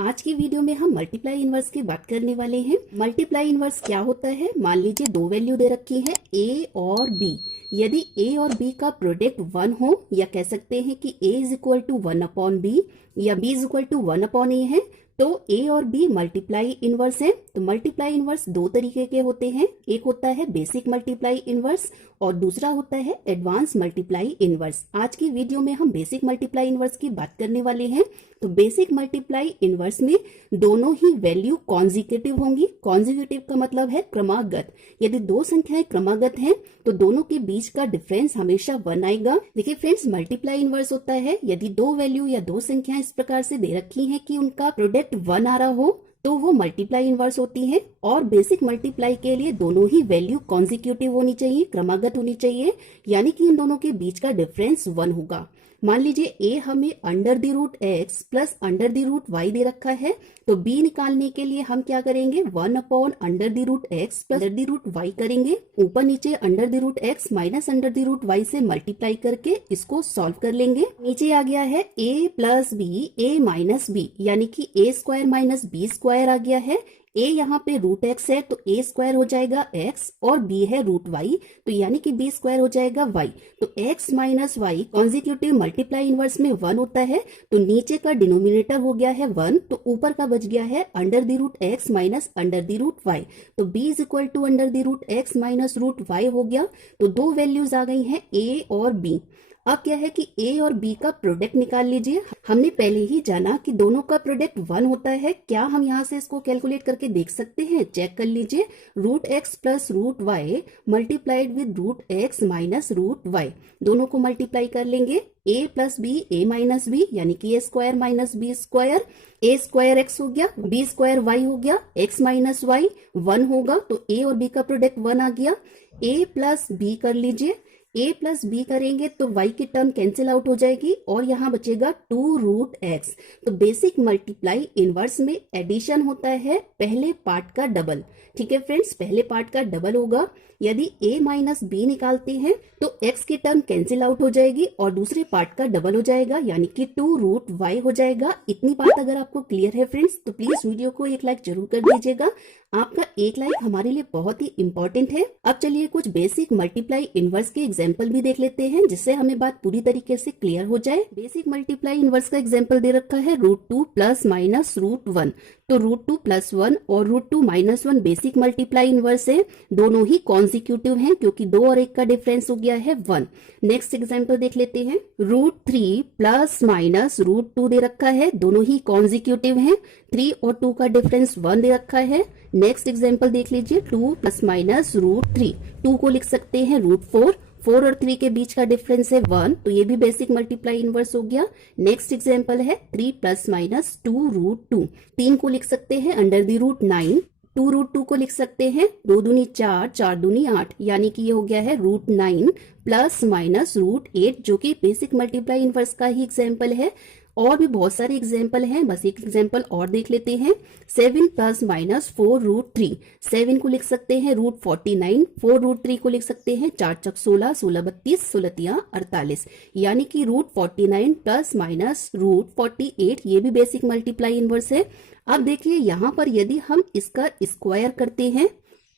आज की वीडियो में हम मल्टीप्लाई इनवर्स की बात करने वाले हैं। मल्टीप्लाई इनवर्स क्या होता है? मान लीजिए दो वैल्यू दे रखी है a और b। यदि a और b का प्रोडक्ट 1 हो, या कह सकते हैं कि a is equal to 1/b या b is equal to 1/a है, तो a और b मल्टीप्लाई इनवर्स है। तो मल्टीप्लाई इनवर्स दो तरीके के होते हैं, एक होता है बेसिक मल्टीप्लाई इनवर्स और दूसरा होता है एडवांस मल्टीप्लाई इनवर्स। आज की वीडियो में हम बेसिक मल्टीप्लाई इनवर्स की बात करने वाले हैं। तो बेसिक मल्टीप्लाई इनवर्स में दोनों ही वैल्यू कॉन्जिक्यूटिव होंगी। कॉन्जिक्यूटिव का मतलब है क्रमागत। यदि दो संख्याएं क्रमागत हैं तो दोनों के बीच का डिफरेंस हमेशा 1 आएगा। देखिए फ्रेंड्स, मल्टीप्लाई इनवर्स होता है यदि दो वैल्यू या दो संख्याएं इस प्रकार से दे रखी हैं कि उनका प्रोडक्ट 1 आ रहा हो तो वो मल्टीप्लाई इनवर्स होती है। और बेसिक मल्टीप्लाई के लिए दोनों ही वैल्यू कॉन्जिक्यूटिव होनी चाहिए, क्रमागत होनी चाहिए, यानी कि इन दोनों के बीच का डिफरेंस 1 होगा। मान लीजिए a हमें under the root x plus under the root y दे रखा है, तो b निकालने के लिए हम क्या करेंगे? 1 under the root x plus under the root y करेंगे। ऊपर नीचे under the root x minus under the root y से मल्टीप्लाई करके इसको सॉल्व कर लेंगे। नीचे आ गया है a plus B a minus B, यानी कि a square minus B square आ गया है। a यहाँ पे रूट x है तो a स्क्वायर हो जाएगा x और b है रूट y, तो यानी कि b स्क्वायर हो जाएगा y। तो x minus y consecutive multiply inverse में 1 होता है, तो नीचे का डिनोमिनेटर हो गया है 1, तो ऊपर का बच गया है under the root x minus under the root y। तो b is equal to under the root x minus root y हो गया। तो दो वैल्यूज आ गई हैं a और b। अब क्या है कि a और b का प्रोडक्ट निकाल लीजिए। हमने पहले ही जाना कि दोनों का प्रोडक्ट 1 होता है। क्या हम यहाँ से इसको कैलकुलेट करके देख सकते हैं? चेक कर लीजिए। Root x plus root y multiplied with root x minus root y, दोनों को मल्टीप्लाई कर लेंगे। a plus B a minus B, यानी कि a square minus B square, a square x हो गया, b स्क्वायर y हो गया, x माइनस वाई 1 होगा, तो a और b का प्रोडक्ट 1 आ गया। a प्लस b कर लीजिए। a प्लस बी करेंगे तो y की टर्म कैंसिल आउट हो जाएगी और यहाँ बचेगा 2 रूट x। तो बेसिक मल्टीप्लाई इनवर्स में एडिशन होता है पहले पार्ट का डबल। ठीक है फ्रेंड्स, पहले पार्ट का डबल होगा। यदि a माइनस बी निकालते हैं तो x की टर्म कैंसिल आउट हो जाएगी और दूसरे पार्ट का डबल हो जाएगा, यानी कि 2 रूट y हो जाएगा। इतनी बात अगर आपको क्लियर है फ्रेंड्स तो प्लीज वीडियो को एक लाइक जरूर कर दीजिएगा। आपका एक लाइक हमारे लिए बहुत ही इंपॉर्टेंट है। अब चलिए कुछ बेसिक मल्टीप्लाई इनवर्स के एग्जाम्पल भी देख लेते हैं, जिससे हमें बात पूरी तरीके से क्लियर हो जाए। बेसिक मल्टीप्लाई इनवर्स का एग्जाम्पल दे रखा है रूट 2 प्लस माइनस रूट 1। तो रूट 2 प्लस 1 और root 2 minus 1 basic multiply inverse है। दोनों ही कॉन्जिक्यूटिव हैं क्योंकि 2 और 1 का डिफरेंस हो गया है 1। नेक्स्ट एग्जाम्पल देख लेते हैं। रूट 3 प्लस माइनस रूट 2 दे रखा है, दोनों ही कॉन्जिक्यूटिव हैं। 3 और 2 का डिफरेंस 1 दे रखा है। नेक्स्ट एग्जाम्पल देख लीजिए। 2 प्लस माइनस रूट 3, 2 को लिख सकते हैं रूट 4, 4 और 3 के बीच का डिफरेंस है 1, तो ये भी बेसिक मल्टीप्लाई इनवर्स हो गया। नेक्स्ट एग्जाम्पल है 3 प्लस माइनस 2 रूट 2, 3 को लिख सकते हैं अंडर द रूट 9, 2 रूट 2 को लिख सकते हैं 2 दूनी 4, 4 दूनी 8, यानी कि ये हो गया है रूट 9 प्लस माइनस रूट 8, जो कि बेसिक मल्टीप्लाई इनवर्स का ही एग्जाम्पल है। और भी बहुत सारे एग्जाम्पल हैं, बस एक एग्जाम्पल और देख लेते हैं। 7 प्लस माइनस 4 रूट 3, 7 को लिख सकते हैं रूट 49, 4 रूट 3 को लिख सकते हैं 4 चक 16, 16 32, 16 48, यानी कि रूट 49 प्लस माइनस रूट 48, ये भी बेसिक मल्टीप्लाई इनवर्स है। अब देखिए यहाँ पर यदि हम इसका स्क्वायर करते हैं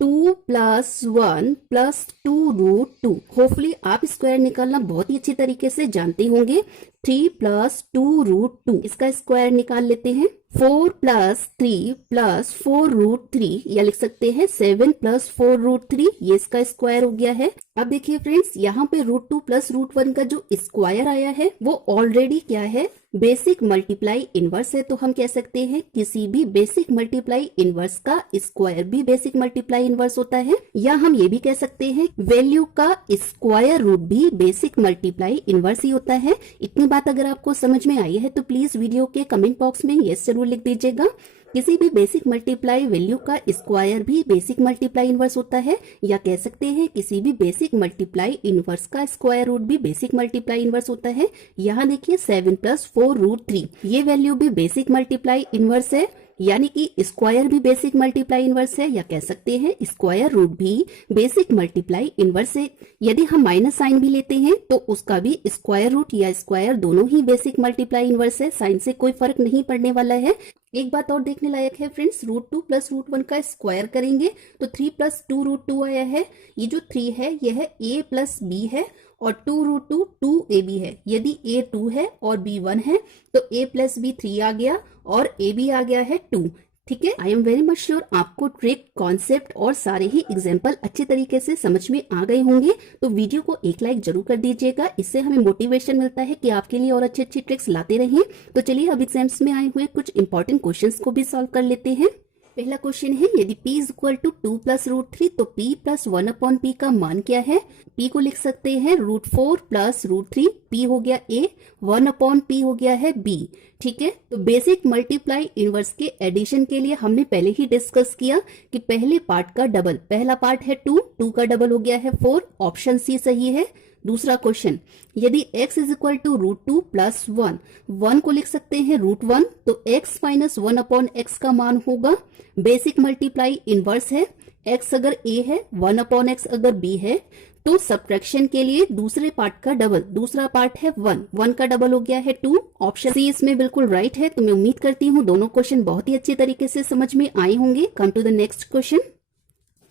2 प्लस 1 प्लस 2 रूट 2, होपफुली आप स्क्वायर निकालना बहुत ही अच्छी तरीके से जानते होंगे। 3 प्लस 2 रूट 2, इसका स्क्वायर निकाल लेते हैं। 4 प्लस 3 प्लस 4 रूट 3, या लिख सकते हैं 7 प्लस 4 रूट 3, ये इसका स्क्वायर हो गया है। अब देखिए फ्रेंड्स, यहाँ पे रूट 2 प्लस रूट 1 का जो स्क्वायर आया है वो ऑलरेडी क्या है? बेसिक मल्टीप्लाई इनवर्स है। तो हम कह सकते हैं किसी भी बेसिक मल्टीप्लाई इनवर्स का स्क्वायर भी बेसिक मल्टीप्लाई इनवर्स होता है, या हम ये भी कह सकते हैं वैल्यू का स्क्वायर रूट भी बेसिक मल्टीप्लाई इनवर्स ही होता है। इतनी बात अगर आपको समझ में आई है तो प्लीज वीडियो के कमेंट बॉक्स में यस जरूर लिख दीजिएगा। किसी भी बेसिक मल्टीप्लाई वैल्यू का स्क्वायर भी बेसिक मल्टीप्लाई इनवर्स होता है, या कह सकते हैं किसी भी बेसिक मल्टीप्लाई इनवर्स का स्क्वायर रूट भी बेसिक मल्टीप्लाई इनवर्स होता है। यहाँ देखिए 7 प्लस 4 रूट 3, ये वैल्यू भी बेसिक मल्टीप्लाई इनवर्स है। यानी कि स्क्वायर भी बेसिक मल्टीप्लाई इनवर्स है, या कह सकते हैं स्क्वायर रूट भी बेसिक मल्टीप्लाई इनवर्स है। यदि हम माइनस साइन भी लेते हैं तो उसका भी स्क्वायर रूट या स्क्वायर दोनों ही बेसिक मल्टीप्लाई इनवर्स है, साइन से कोई फर्क नहीं पड़ने वाला है। एक बात और देखने लायक है फ्रेंड्स, √2 प्लस √1 का स्क्वायर करेंगे तो 3 प्लस 2 √2 आया है। ये जो 3 है यह है a प्लस b है और 2 √2 2ab है। यदि a 2 है और b 1 है तो a प्लस b 3 आ गया और ab आ गया है 2। ठीक है, I am very much sure आपको ट्रिक, कॉन्सेप्ट और सारे ही एग्जाम्पल अच्छे तरीके से समझ में आ गए होंगे। तो वीडियो को एक लाइक जरूर कर दीजिएगा, इससे हमें मोटिवेशन मिलता है कि आपके लिए और अच्छी अच्छी ट्रिक्स लाते रहें। तो चलिए अब एग्जाम्स में आए हुए कुछ इंपॉर्टेंट क्वेश्चंस को भी सॉल्व कर लेते हैं। पहला क्वेश्चन है, यदि p is equal to 2 plus √3 तो p प्लस 1 अपॉन p का मान क्या है। p को लिख सकते हैं √4 प्लस √3, p हो गया a, 1 अपॉन p हो गया है b। ठीक है, तो बेसिक मल्टीप्लाई इनवर्स के एडिशन के लिए हमने पहले ही डिस्कस किया कि पहले पार्ट का डबल, पहला पार्ट है 2 का डबल हो गया है 4, ऑप्शन सी सही है। दूसरा क्वेश्चन, यदि x is equal to √2 plus 1 को लिख सकते हैं √1, तो x माइनस 1 अपॉन x का मान होगा, बेसिक मल्टीप्लाई इनवर्स है, x अगर a है 1 अपॉन x अगर b है, तो सब्ट्रैक्शन के लिए दूसरे पार्ट का डबल, दूसरा पार्ट है 1 का डबल हो गया है 2, ऑप्शन सी इसमें बिल्कुल राइट है। तो मैं उम्मीद करती हूँ दोनों क्वेश्चन बहुत ही अच्छे तरीके से समझ में आए होंगे। Come to the next question,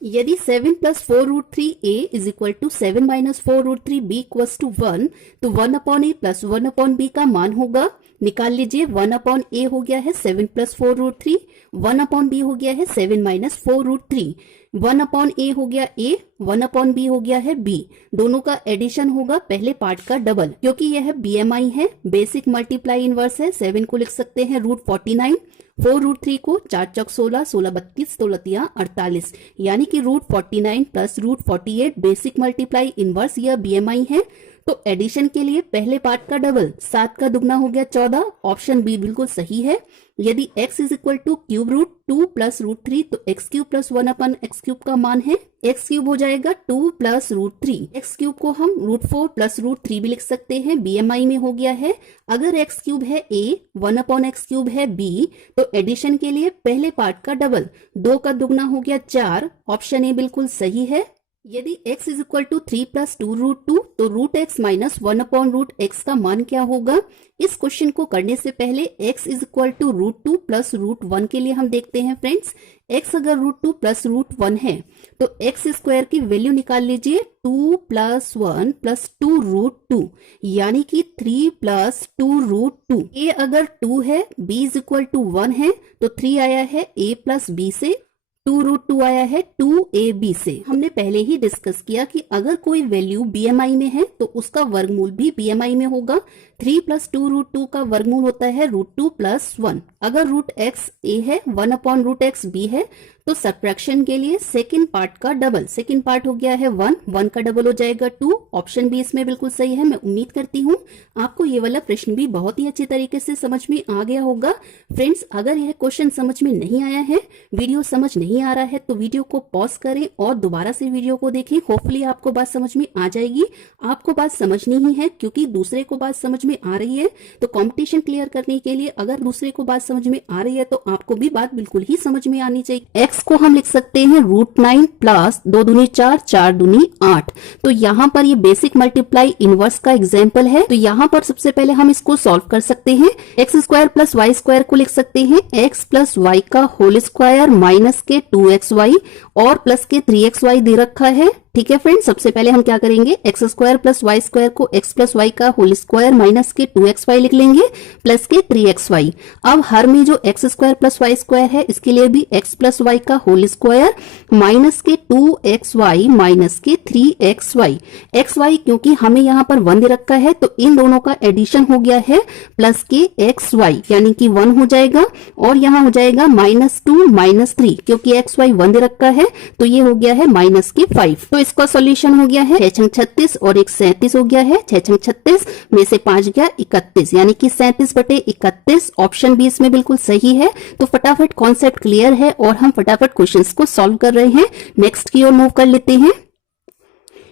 यदि 7 plus 4 √3a is equal to 7 minus 4 √3b equals to 1, तो 1 upon a plus 1 upon b का मान होगा, निकाल लीजिए। 1 अपॉन a हो गया है 7 प्लस 4 √3, 1 अपॉन b हो गया है 7 माइनस 4 √3, 1 अपॉन a हो गया a, 1 अपॉन b हो गया है b। दोनों का एडिशन होगा पहले पार्ट का डबल, क्योंकि यह BMI है, बेसिक मल्टीप्लाई इनवर्स है। 7 को लिख सकते हैं √49, 4 √3 को 4 चौक 16, 16 32, 16 48, यानी कि √49 प्लस √48 बेसिक मल्टीप्लाई इनवर्स यह BMI है। तो एडिशन के लिए पहले पार्ट का डबल, 7 का दुगना हो गया 14, ऑप्शन बी बिल्कुल सही है। यदि x is equal to cube root 2 plus √3 तो x क्यूब प्लस 1 अपन x क्यूब का मान है, x क्यूब हो जाएगा 2 प्लस √3, x क्यूब को हम √4 प्लस √3 भी लिख सकते हैं, BMI में हो गया है। अगर x क्यूब है a, 1 अपॉन x क्यूब है b, तो एडिशन के लिए पहले पार्ट का डबल, 2 का दुगना हो गया 4, ऑप्शन ए बिल्कुल सही है। यदि x is equal to 3 plus 2 √2 तो √x माइनस 1 अपॉन √x का मान क्या होगा। इस क्वेश्चन को करने से पहले x is equal to √2 plus √1 के लिए हम देखते हैं फ्रेंड्स। x अगर √2 प्लस √1 है तो x स्क्वायर की वैल्यू निकाल लीजिए, 2 प्लस 1 प्लस 2 √2, यानी कि 3 प्लस 2 √2। a अगर 2 है, b इज इक्वल टू 1 है, तो 3 आया है a प्लस b से, 2 √2 आया है 2ab से। हमने पहले ही डिस्कस किया कि अगर कोई वैल्यू BMI में है तो उसका वर्गमूल भी BMI में होगा। 3 प्लस 2 √2 का वर्गमूल होता है √2 प्लस 1। अगर √x a है, 1 अपॉन √x b है, तो सब्ट्रैक्शन के लिए सेकंड पार्ट का डबल, सेकंड पार्ट हो गया है 1 का डबल हो जाएगा 2, ऑप्शन बी इसमें बिल्कुल सही है। मैं उम्मीद करती हूँ आपको ये वाला प्रश्न भी बहुत ही अच्छे तरीके से समझ में आ गया होगा। फ्रेंड्स, अगर यह क्वेश्चन समझ में नहीं आया है, वीडियो समझ नहीं आ रहा है, तो वीडियो को पॉज करें और दोबारा से वीडियो को देखें। होपफुली आपको बात समझ में आ जाएगी। आपको बात समझनी ही है, क्योंकि दूसरे को बात समझ में आ रही है, तो कंपटीशन क्लियर करने के लिए अगर दूसरे को बात समझ में आ रही है तो आपको भी बात बिल्कुल ही समझ में आनी चाहिए। x को हम लिख सकते हैं √9 प्लस 2 दूनी 4, 4 दूनी 8। तो यहाँ पर ये बेसिक मल्टीप्लाई इनवर्स का एग्जाम्पल है। तो यहाँ पर सबसे पहले हम इसको सॉल्व कर सकते हैं। X square plus y square को लिख सकते हैं x प्लस वाई का होल स्क्वायर माइनस के 2xy और प्लस के 3xy दे रखा है। ठीक है फ्रेंड्स, सबसे पहले हम क्या करेंगे, x square plus y square को x प्लस वाई का होल स्क्वायर माइनस के 2xy लिख लेंगे प्लस के 3xy। अब हर में जो x square plus y square है, इसके लिए भी x प्लस वाई का होल स्क्वायर माइनस के 2xy माइनस के 3xy। xy क्योंकि हमें यहाँ पर 1 दे रखा है, तो इन दोनों का एडिशन हो गया है प्लस के xy, यानी कि 1 हो जाएगा, और यहाँ हो जाएगा -2 -3, क्योंकि xy 1 दे रखा है, तो ये हो गया है माइनस के 5। तो इसका सॉल्यूशन हो गया है 6 36 और 1 37 हो गया है। 6 36 में से 5 गया 31, यानी कि 37/31, ऑप्शन बी इसमें बिल्कुल सही है। तो फटाफट कॉन्सेप्ट क्लियर है और हम फटाफट क्वेश्चंस को सॉल्व कर रहे हैं। नेक्स्ट की ओर मूव कर लेते हैं।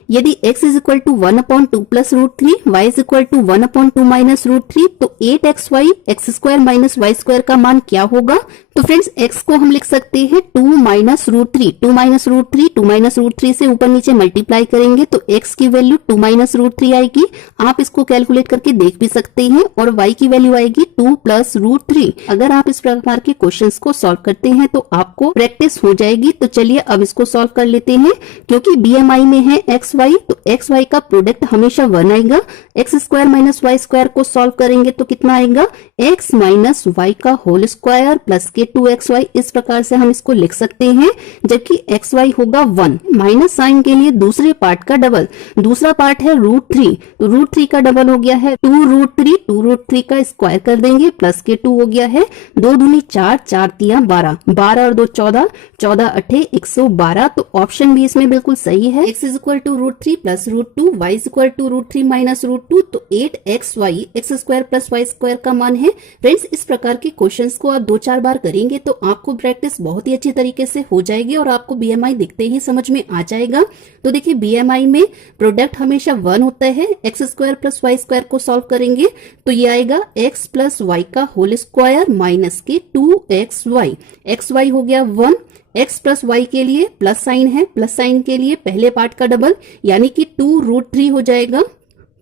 यदि x is equal to 1 upon 2 plus √3, y is equal to 1 upon 2 minus √3, तो 8xy x square minus y square का मान क्या होगा। तो फ्रेंड्स x को हम लिख सकते हैं 2 minus root three. 2 minus root three, 2 minus root three से ऊपर नीचे मल्टीप्लाई करेंगे तो x की वैल्यू 2 माइनस रूट थ्री आएगी। आप इसको कैलकुलेट करके देख भी सकते हैं। और y की वैल्यू आएगी 2 प्लस रूट थ्री। अगर आप इस प्रकार के क्वेश्चंस को सॉल्व करते हैं तो आपको प्रैक्टिस हो जाएगी। तो चलिए अब इसको सॉल्व कर लेते हैं। क्योंकि BMI में है एक्स वाई, तो एक्स वाई का प्रोडक्ट हमेशा 1 आएगा। X square minus y square को सॉल्व करेंगे तो कितना आएगा, x माइनस वाई का होल स्क्वायर प्लस के 2xy। इस प्रकार से हम इसको लिख सकते हैं। जबकि xy होगा 1। माइनस साइन के लिए दूसरे पार्ट का डबल, दूसरा पार्ट है रूट थ्री, तो रूट थ्री का डबल हो गया है 2 रूट थ्री। 2 रूट थ्री का स्क्वायर कर देंगे प्लस के 2 हो गया है 2 दूनी 4, 4 तिया 12, 12 और 2 14, 14 अठे 112। तो ऑप्शन भी इसमें बिल्कुल सही है। x is equal to root three plus root two, y is equal to root three minus root two. तो 8xy x square plus y square का मान है। फ्रेंड्स, इस प्रकार के क्वेश्चंस को आप 2-4 बार करेंगे तो आपको प्रैक्टिस बहुत ही अच्छी तरीके से हो जाएगी और आपको BMI दिखते ही समझ में आ जाएगा। तो देखिए, BMI में प्रोडक्ट हमेशा 1 होता है। X square plus y square को सॉल्व करेंगे तो ये आएगा x प्लस वाई का होल स्क्वायर माइनस के 2xy। xy हो गया 1। x प्लस वाई के लिए प्लस साइन है, प्लस साइन के लिए पहले पार्ट का डबल यानी कि 2 रूट थ्री हो जाएगा।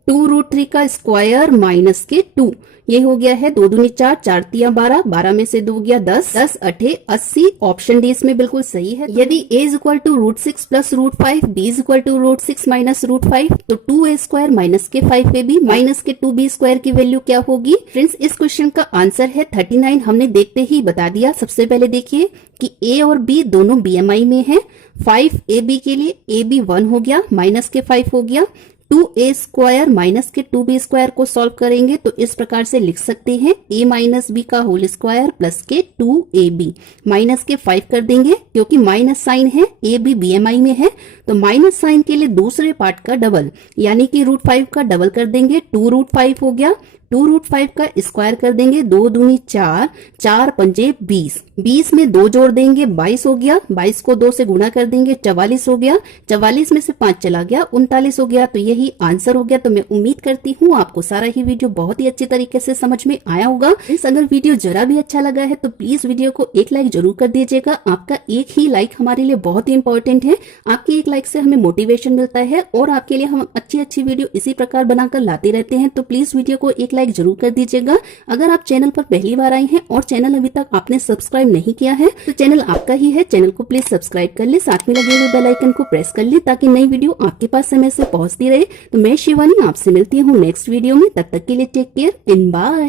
2 रूट थ्री का स्क्वायर माइनस के 2, ये हो गया है 2 दूनी 4, 4 तिया 12, 12 में से 2 हो गया 10, 10 अठे 80। ऑप्शन डी इसमें बिल्कुल सही है। यदि a is equal to root 6 plus root 5, b is equal to root 6 minus root 5, तो 2a स्क्वायर माइनस के 5ab माइनस के 2b स्क्वायर की वैल्यू क्या होगी। फ्रेंड्स, इस क्वेश्चन का आंसर है 39। हमने देखते ही बता दिया। सबसे पहले देखिए कि a और b दोनों BMI में है। 5ab के लिए ab 1 हो गया माइनस के 5 हो गया। 2a स्क्वायर माइनस के 2b स्क्वायर को सॉल्व करेंगे तो इस प्रकार से लिख सकते हैं a माइनस बी का होल स्क्वायर प्लस के 2ab माइनस के 5 कर देंगे। क्योंकि माइनस साइन है, a भी BMI में है, तो माइनस साइन के लिए दूसरे पार्ट का डबल यानी कि रूट 5 का डबल कर देंगे। 2 रूट 5 हो गया। 2 रूट 5 का स्क्वायर कर देंगे 2 दूनी 4, 4 पंजे 20, 20 में 2 जोड़ देंगे 22 हो गया। 22 को 2 से गुणा कर देंगे 44 हो गया। 44 में से 5 चला गया 39 हो गया। तो यही आंसर हो गया। तो मैं उम्मीद करती हूँ आपको सारा ही वीडियो बहुत ही अच्छी तरीके से समझ में आया होगा। अगर वीडियो जरा भी अच्छा लगा है तो प्लीज वीडियो को एक लाइक जरूर कर दीजिएगा। आपका एक ही लाइक हमारे लिए बहुत ही इंपॉर्टेंट है। आपकी एक लाइक से हमें मोटिवेशन मिलता है और आपके लिए हम अच्छी वीडियो इसी प्रकार बनाकर लाते रहते हैं। तो प्लीज वीडियो को एक लाइक जरूर कर दीजिएगा। अगर आप चैनल पर पहली बार आए हैं और चैनल अभी तक आपने सब्सक्राइब नहीं किया है तो चैनल आपका ही है। चैनल को प्लीज सब्सक्राइब कर ले, साथ में लगे हुए बेल आइकन को प्रेस कर ले ताकि नई वीडियो आपके पास समय से पहुंचती रहे। तो मैं शिवानी आपसे मिलती हूँ नेक्स्ट वीडियो में। तब तक के लिए टेक केयर एंड बाय।